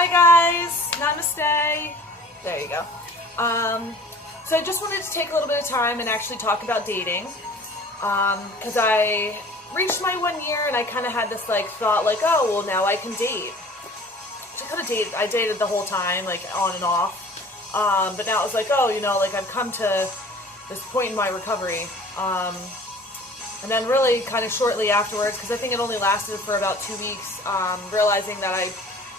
Hi guys, namaste. There you go. So I just wanted to take a little bit of time and actually talk about dating, because I reached my 1 year and I kind of had this like thought like, oh well, now I can date. So I dated the whole time, like on and off, but now it was like, oh, like I've come to this point in my recovery, and then really kind of shortly afterwards, because I think it only lasted for about 2 weeks, realizing that I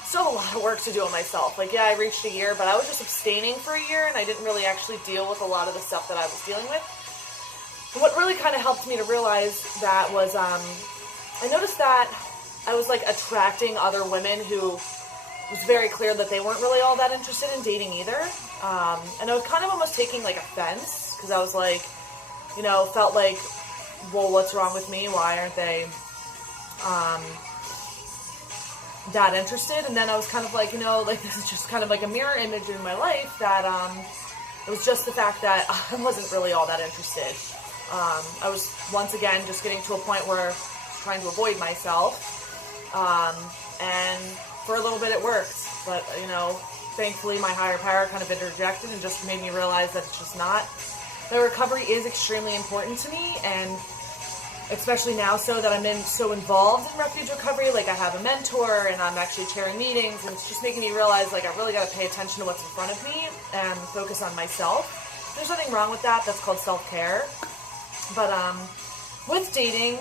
still have a lot of work to do on myself. Like, yeah, I reached a year, but I was just abstaining for a year, and I didn't really actually deal with a lot of the stuff that I was dealing with. And what really kind of helped me to realize that was, I noticed that I was, like, attracting other women who was very clear that they weren't really all that interested in dating either. And I was kind of almost taking, like, offense, because I was, like, felt like, well, what's wrong with me? Why aren't they, that interested? And then I was kind of like, like this is just kind of like a mirror image in my life that it was just the fact that I wasn't really all that interested. I was once again just getting to a point where I was trying to avoid myself, and for a little bit it worked, but thankfully my higher power kind of interjected and just made me realize that it's just not. The recovery is extremely important to me, and especially now so that I'm so involved in refuge recovery. Like, I have a mentor and I'm actually chairing meetings, and it's just making me realize like I really got to pay attention to what's in front of me and focus on myself. There's nothing wrong with that. That's called self-care. But with dating,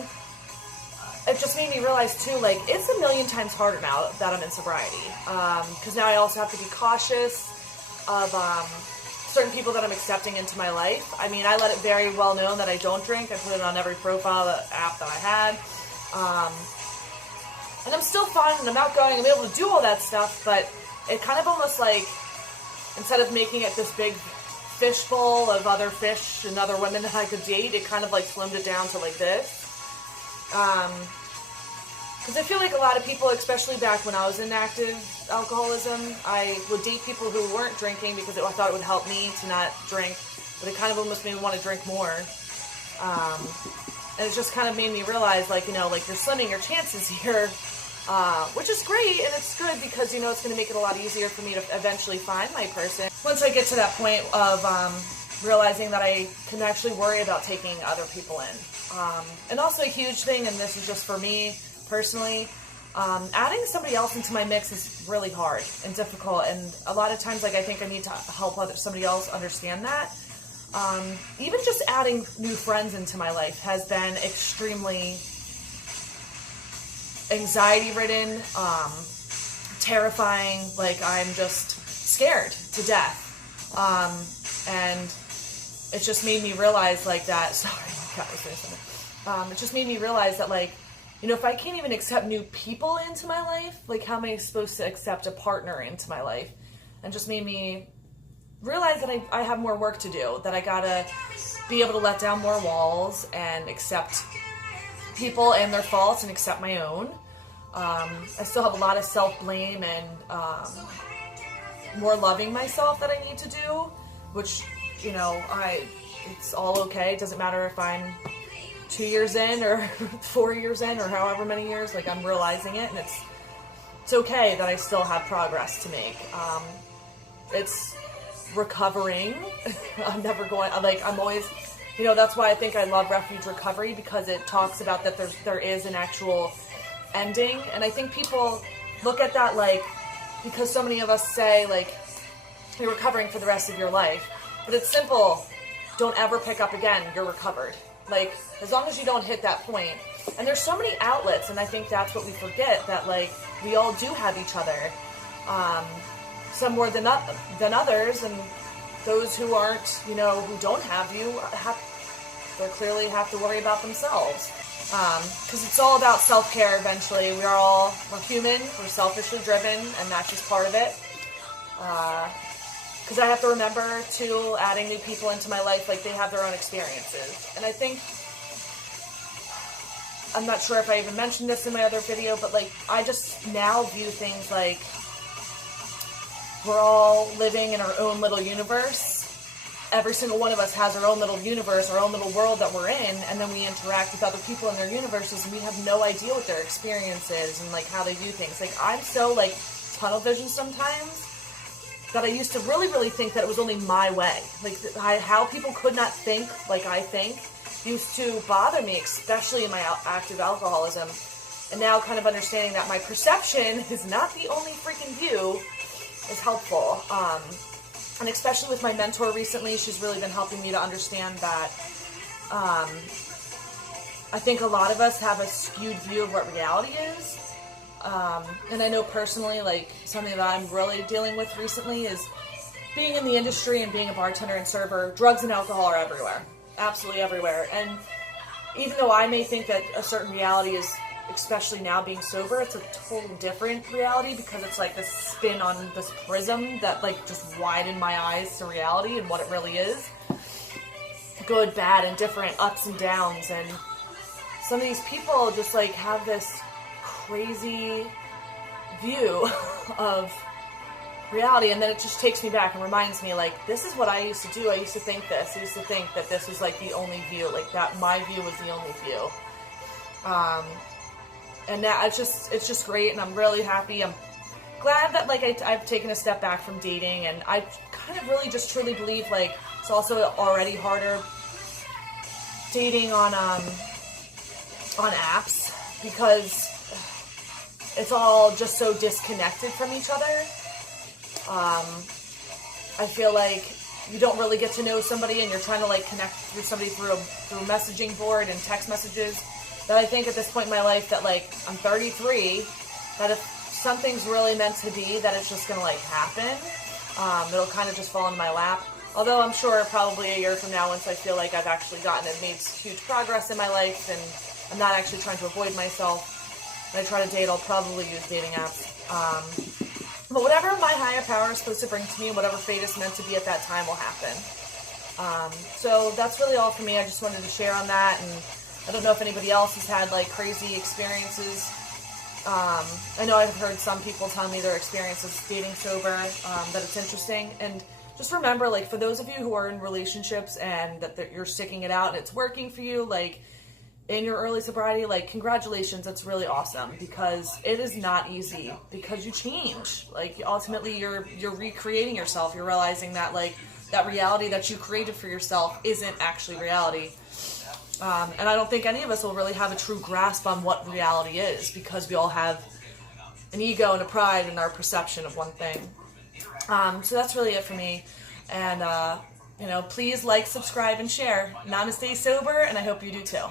it just made me realize too, like, it's a million times harder now that I'm in sobriety, because now I also have to be cautious of certain people that I'm accepting into my life. I mean, I let it very well known that I don't drink. I put it on every profile app that I had. And I'm still fun and I'm outgoing. I'm able to do all that stuff, but it kind of almost like, instead of making it this big fishbowl of other fish and other women that I could date, it kind of like slimmed it down to like this. Because I feel like a lot of people, especially back when I was in active alcoholism, I would date people who weren't drinking because I thought it would help me to not drink, but it kind of almost made me want to drink more. And it just kind of made me realize, like, like you're slimming your chances here, which is great, and it's good because, it's going to make it a lot easier for me to eventually find my person. Once I get to that point of realizing that I can actually worry about taking other people in. And also a huge thing, and this is just for me personally, adding somebody else into my mix is really hard and difficult, and a lot of times, like, I think I need to help somebody else understand that. Even just adding new friends into my life has been extremely anxiety-ridden, terrifying. Like, I'm just scared to death, and it just made me realize, like, that, sorry, my cat was doing something. It just made me realize that, like, if I can't even accept new people into my life, like, how am I supposed to accept a partner into my life? And just made me realize that I have more work to do, that I gotta be able to let down more walls and accept people and their faults and accept my own. I still have a lot of self-blame and more loving myself that I need to do, which, it's all okay. It doesn't matter if I'm 2 years in or 4 years in or however many years. Like, I'm realizing it, and it's okay that I still have progress to make. It's recovering. I'm never going, like, I'm always, that's why I think I love Refuge Recovery, because it talks about that there is an actual ending. And I think people look at that, like, because so many of us say, like, you're recovering for the rest of your life, but it's simple. Don't ever pick up again. You're recovered. Like, as long as you don't hit that point. And there's so many outlets, and I think that's what we forget, that, like, we all do have each other. Some more than others, and those who aren't, who don't have you, they clearly have to worry about themselves. Because it's all about self-care eventually. We're human, we're selfishly driven, and that's just part of it. Because I have to remember, too, adding new people into my life, like, they have their own experiences. And I think, I'm not sure if I even mentioned this in my other video, but, like, I just now view things like we're all living in our own little universe. Every single one of us has our own little universe, our own little world that we're in, and then we interact with other people in their universes, and we have no idea what their experience is and, like, how they do things. Like, I'm so, like, tunnel vision sometimes, that I used to really think that it was only my way. Like, how people could not think like I think used to bother me, especially in my active alcoholism. And now kind of understanding that my perception is not the only freaking view is helpful. And especially with my mentor recently, she's really been helping me to understand that I think a lot of us have a skewed view of what reality is. And I know personally, like, something that I'm really dealing with recently is being in the industry and being a bartender and server. Drugs and alcohol are everywhere. Absolutely everywhere. And even though I may think that a certain reality is, especially now being sober, it's a total different reality, because it's like this spin on this prism that like just widened my eyes to reality and what it really is. Good, bad, and different, ups and downs. And some of these people just like have this crazy view of reality, and then it just takes me back and reminds me, like, this is what I used to do. I used to think this. I used to think that this was like the only view, like that my view was the only view. And now it's just great, and I'm really happy. I'm glad that like I've taken a step back from dating, and I kind of really just truly believe like it's also already harder dating on apps, because it's all just so disconnected from each other. I feel like you don't really get to know somebody, and you're trying to like connect with somebody through a messaging board and text messages. That I think at this point in my life that like I'm 33, that if something's really meant to be, that it's just gonna like happen. It'll kind of just fall into my lap. Although I'm sure probably a year from now, once I feel like I've actually made huge progress in my life, and I'm not actually trying to avoid myself, and I try to date, I'll probably use dating apps. But whatever my higher power is supposed to bring to me, and whatever fate is meant to be at that time will happen. So that's really all for me. I just wanted to share on that, and I don't know if anybody else has had like crazy experiences. I know I've heard some people tell me their experiences dating sober, that it's interesting. And just remember, like, for those of you who are in relationships and that you're sticking it out and it's working for you, like, in your early sobriety, like, congratulations, that's really awesome, because it is not easy, because you change. Like, ultimately, you're recreating yourself. You're realizing that, like, that reality that you created for yourself isn't actually reality. And I don't think any of us will really have a true grasp on what reality is, because we all have an ego and a pride in our perception of one thing. So that's really it for me. And, please like, subscribe, and share. Namaste sober, and I hope you do too.